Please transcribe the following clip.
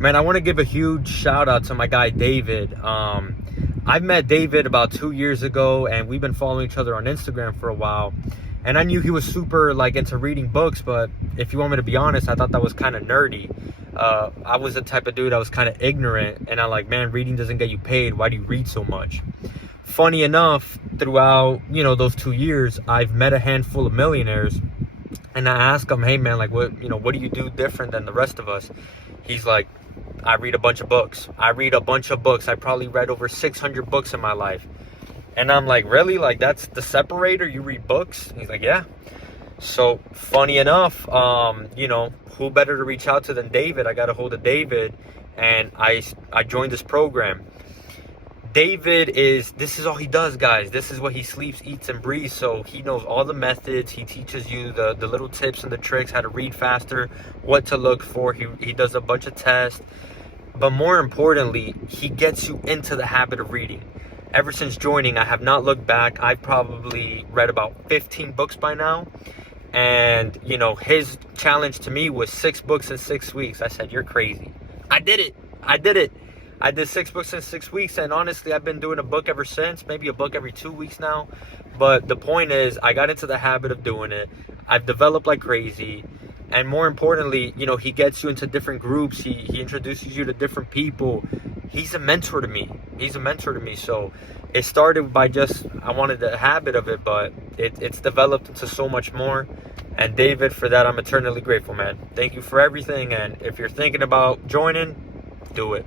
Man, I want to give a huge shout out to my guy David. I met David about 2 years ago, and we've been following each other on Instagram for a while. And I knew he was super like into reading books, but if you want me to be honest, I thought that was kind of nerdy. I was the type of dude that was kind of ignorant, and I'm like, man, reading doesn't get you paid. Why do you read so much? Funny enough, throughout those 2 years, I've met a handful of millionaires, and I ask him, hey man, like what do you do different than the rest of us? He's like, I read a bunch of books. I probably read over 600 books in my life. And I'm like, really? Like, that's the separator? You read books? And he's like, yeah. So funny enough, who better to reach out to than David? I got a hold of David, and I joined this program. David this is all he does, guys. This is what he sleeps, eats, and breathes. So he knows all the methods. He teaches you the little tips and the tricks, how to read faster, what to look for. He does a bunch of tests. But more importantly, he gets you into the habit of reading. Ever since joining, I have not looked back. I've probably read about 15 books by now. And, his challenge to me was 6 books in 6 weeks. I said, you're crazy. I did it. I did 6 books in 6 weeks, and honestly, I've been doing a book ever since, maybe a book every 2 weeks now. But the point is, I got into the habit of doing it. I've developed like crazy. And more importantly, he gets you into different groups. He introduces you to different people. He's a mentor to me. So it started by I wanted the habit of it, but it's developed into so much more. And David, for that, I'm eternally grateful, man. Thank you for everything. And if you're thinking about joining, do it.